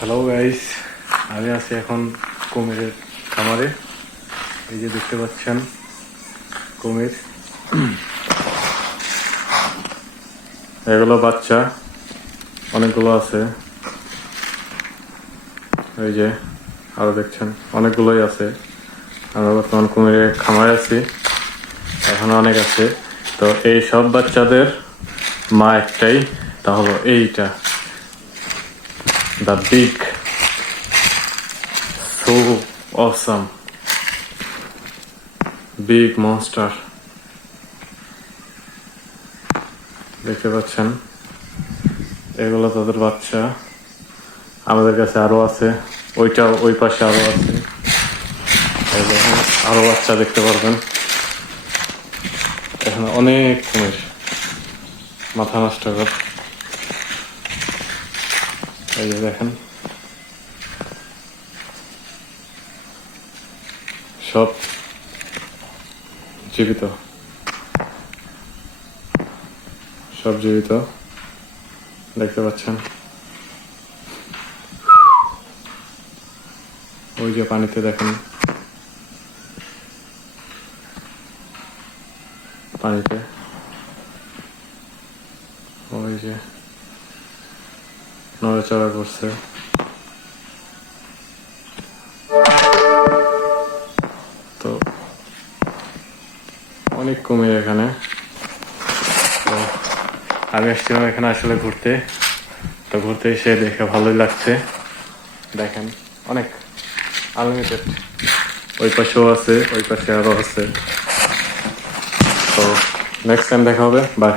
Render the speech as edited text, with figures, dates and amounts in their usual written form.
Hello guys, আমি আছি এখন কুমিরের খামারে। এই যে দেখতে পাচ্ছেন কুমির, এগুলো বাচ্চা অনেকগুলো আছে। এই যে আরো দেখছেন অনেকগুলোই আছে। আমরা বর্তমান কুমিরের খামারে আছি, এখন অনেক আছে। তো এই সব বাচ্চাদের মা একটাই, তা হলো এইটা, the big so awesome big monster. দেখতে পাচ্ছেন এগুলো তাদের বাচ্চা। আমাদের কাছে আরো আছে, ওইটাও ওই পাশে আরো আছে। এই দেখেন আরো বাচ্চা দেখতে পারবেন। এখানে অনেক কুমির, মাথা নষ্ট কর। এই যে দেখেন সব জীবিত, সব জীবিত দেখতে পাচ্ছেন। ওই যে পানিতে দেখেন, পানিতে ওই যে নড়াচড়া করছে। তো অনেক কুমির এখানে। তো আমি আসছিলাম এখানে আসলে ঘুরতে, তো ঘুরতে এসে দেখে ভালোই লাগছে। দেখেন অনেক আনলিমিটেড, ওই পাশেও আছে, ওই পাশে আরো আছে। তো নেক্সট টাইম দেখা হবে, বাই।